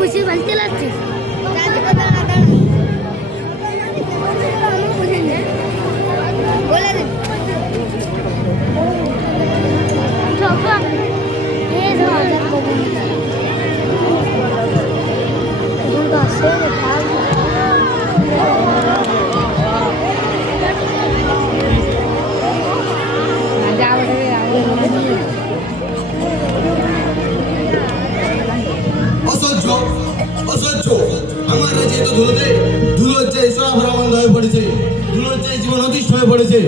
বসে বাঁচতে লাগছে আমার রাজ্যে তো ধুলোর যে সরাফরা বন্ধ হয়ে পড়েছে, ধুলোর যে জীবন অতিষ্ঠ হয়ে পড়েছে।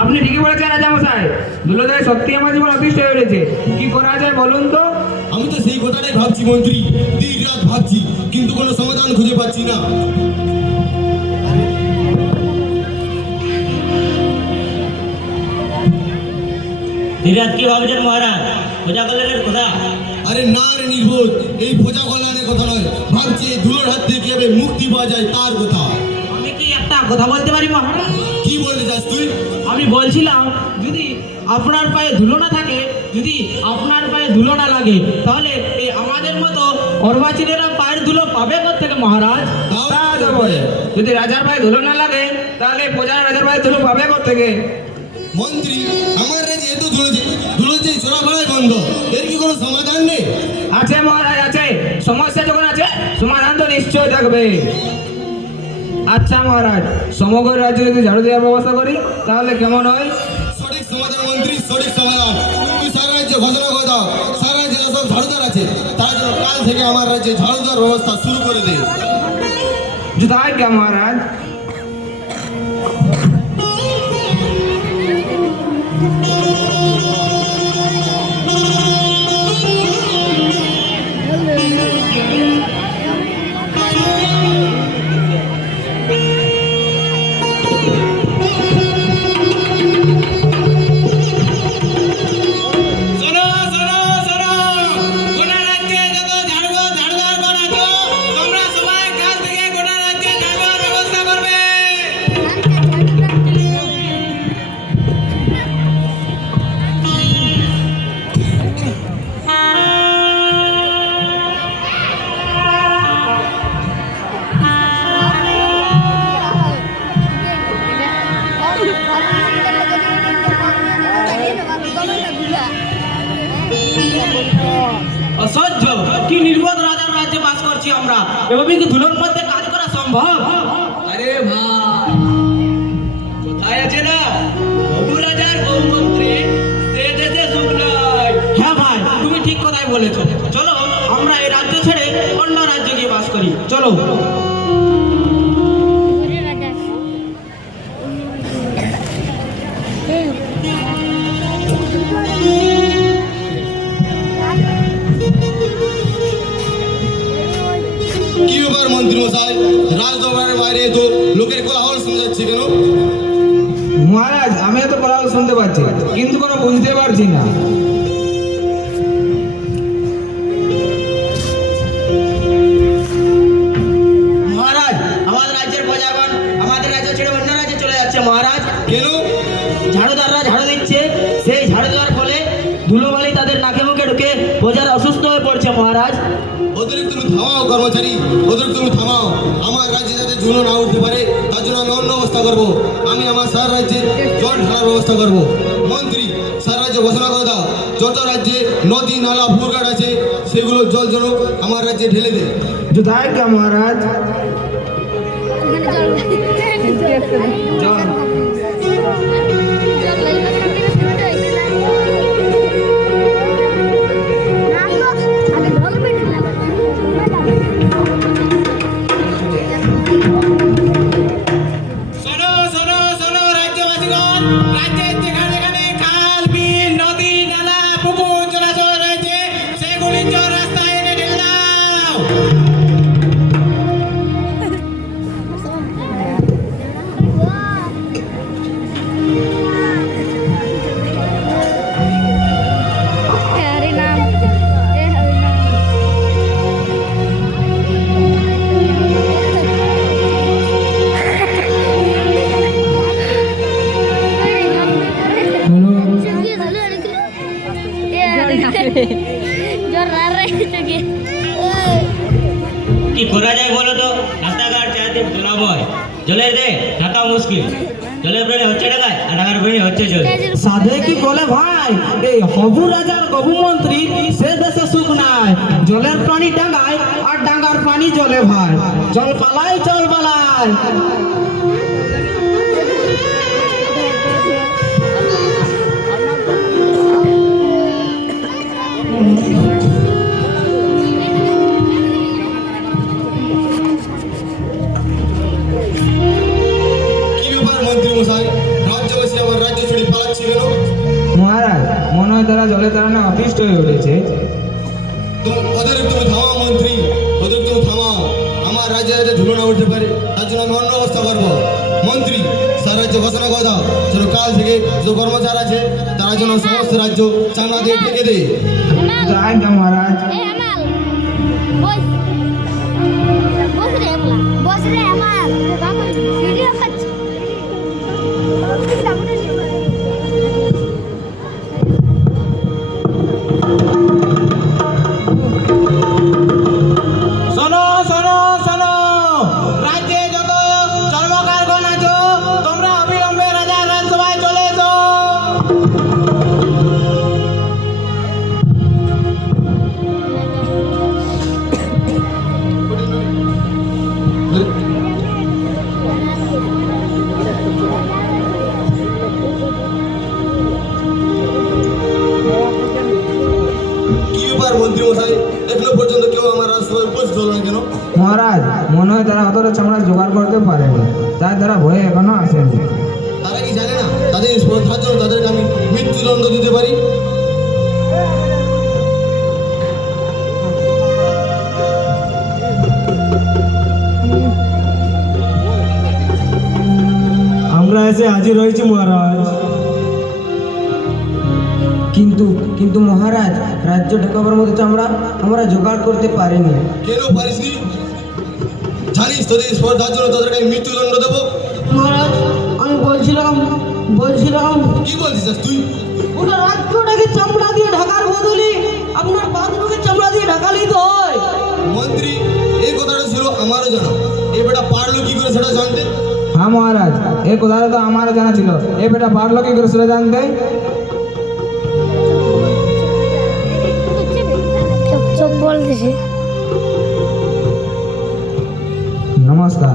আপনি ঠিকই বলেছেন রাজামশাই, ধুলোতে সত্যি আমার জীবন অতিষ্ঠ হয়ে উঠেছে। কি করা যায় বলুন তো? আমি তো সেই কথাটাই ভাবছি মন্ত্রী, দিন রাত ভাবছি, কিন্তু কোনো সমাধান খুঁজে পাচ্ছি না। ধীরাজ কি ভাবছেন মহারাজ? প্রজা কল্যাণের কথা? আরে না রে নির্বোধ, এই প্রজা কল্যাণের কথা নয়, ভাবছি এই ধুলোর হাত থেকে কিভাবে মুক্তি পাওয়া যায় তার কথা। আমি কি একটা কথা বলতে পারি মহারাজ? কি বলতে চাস তুই? আমি বলছিলাম, যদি আপনার পায়ে ধুলো না থাকে, যদি আপনার পায়ে ধুলো না লাগে, তাহলে এই আমাদের মতো অর্বাচীনেরা পায়ের ধুলো পাবে কোত্থেকে মহারাজ? যদি রাজার পায়ে ধুলো না লাগে, তাহলে প্রজারা রাজার পায়ে ধুলো পাবে কোত্থেকে? মন্ত্রী, আমার রাজ্যে এত ধুলো যে চোরাফাড়াই বন্ধ, এর কি কোনো সমাধান নেই? আছে মহারাজ, আছে। সমস্যা যখন আছে, সমাধান তো নিশ্চয় থাকবে। আচ্ছা মহারাজ, সমগ্র রাজ্যে যদি ঝাড়ু দেওয়ার ব্যবস্থা করি তাহলে কেমন হয়? সঠিক সমাধান মন্ত্রী, সঠিক সমাধান। তুই সারা রাজ্যে ঘোষণা করে দাও, সারা রাজ্যে সব ঝাড়ুদার আছে, তার জন্য কাল থেকে আমার রাজ্যে ঝাড়ু দেওয়ার ব্যবস্থা শুরু করে দে। जुदाई क्या महाराज? অসহ্য! কি নির্বোধ রাজার রাজ্যে বাস করছি আমরা, এভাবে কি ধুলোর মধ্যে কাজ করা সম্ভব? আরে ভাই, কোথায় আছে না বহু রাজার বহু মন্ত্রী, সে দেশে সুখ নাই। হ্যাঁ ভাই, তুমি ঠিক কথাই বলেছো। চলো আমরা এই রাজ্য ছেড়ে অন্য রাজ্যে গিয়ে বাস করি, চলো। কি ব্যাপার মন্ত্রী মশাই, রাজদরবারের বাইরে তো লোকের কোলাহল শোনা যাচ্ছে কেন? মহারাজ, আমিও তো কোলাহল শুনতে পাচ্ছি, কিন্তু কোনো বুঝতে পারছি না। মহারাজ, আমাদের রাজ্যের প্রজাগণ আমাদের রাজ্য ছেড়ে অন্য রাজ্যে চলে যাচ্ছে মহারাজ। কেন? ঝাড়ুদাররা ঝাড়ু দিচ্ছে, সেই ঝাড়ু দেওয়ার ফলে ধুলোবালি তাদের নাকে মুখে ঢুকে প্রজারা অসুস্থ হয়ে পড়ছে মহারাজ। অতিরিক্ত তুমি থামাও কর্মচারী, অতিরিক্ত তুমি থামাও। আমার রাজ্যে যাতে ধুলো না উঠতে পারে তার জন্য আমি অন্য ব্যবস্থা করবো। আমি আমার সারা রাজ্যে জল ঢালার ব্যবস্থা করবো। মন্ত্রী, সারা রাজ্যে ঘোষণা করে দাও, যত রাজ্যে নদী নালা পুকুরঘাট আছে সেগুলো জল যেন আমার রাজ্যে ঢেলে দেয়। जुदाई क्या महाराज? जल শোনো শোনো শোনো রাজ্যবাসীগণ, রাজ্যের যেখানে যেখানে খাল বিল নদী নালা পুকুর জলাশয় রয়েছে সেগুলি জল রাস্তায় এনে ঢেলে দাও। কি করা যায় বলো তো? রাস্তাঘাট চারিদিক জলাভয়, জলের দে থাকা মুশকিল। জলের প্রাণী হচ্ছে ডাকায়, আর ডাকার প্রাণী হচ্ছে জল। সাধে কি বলে ভাই, এই হবু রাজার গবু মন্ত্রী সে দেশে সুখ নাই। জলের প্রাণী ডাঙ্গায় আর ডাঙ্গার পানি জলে ভাই। জল পালাই চল পালাই। কি ব্যাপার মন্ত্রী মশাই, রাজ্যবাসী আমার রাজ্য ছেড়ে পালাচ্ছে কেন? মহারাজ মনে হয় তারা জলের কারণে অতিষ্ঠ হয়ে উঠেছে। ওদের তুমি থামাও মন্ত্রী, ওদের তুমি থামাও। আমার রাজ্যে যাতে ধুলো না উঠতে পারে তার জন্য আমি অন্য ব্যবস্থা করবো। মন্ত্রী স্যার রাজ্য ঘোষণা করে দাও যেন কাল থেকে যে কর্মচার আছে তারা যেন সমস্ত রাজ্য চাঁদা দিয়ে ঢেকে দেয়। যাই না মহারাজ। শোনো শোনো শোনো, রাজ্যে যত চর্মকারগণ আছো তোমরা অবিলম্বে রাজার রাজসভায় চলে এসো। কি ব্যাপার মন্ত্রী মশাই, এখনো পর্যন্ত কেউ আমার রাজসভায় উপস্থিত হলো না কেন? মহারাজ মনে হয় তারা অতটা চামড়া জোগাড় করতে পারেনি, তাই তারা ভয়ে এখনো আসেনি। তারা কি জানে না তাদের স্পর্ধার জন্য তাদেরকে আমি মৃত্যুদণ্ড দিতে পারি? আমরা এসে হাজির হয়েছি মহারাজ। কিন্তু কিন্তু মহারাজ রাজ্য ঢাকাবার মতো চামড়া আমরা জোগাড় করতে পারিনি। কেন পারিসনি? জানিস তোদের স্পর্ধার জন্য তাদেরকে আমি মৃত্যুদণ্ড দেবো? মহারাজ আমি বলছিলাম কি বলছিস তুই? ওটা রাজ্যটাকে চামড়া দিয়ে ঢাকার বদলে আপনার বাথরুমকে চামড়া দিয়ে ঢাকালেই তো হয়। মন্ত্রী এই কথাটা ছিল আমারও জানা, এ বেটা পারলো কি করে সেটা জানতে? হ্যাঁ মহারাজ এই কথাটা তো আমারও জানা ছিল। এ বেটা পারলো কি করে সেটা জানতে? চুপ বলতেছে। নমস্কার।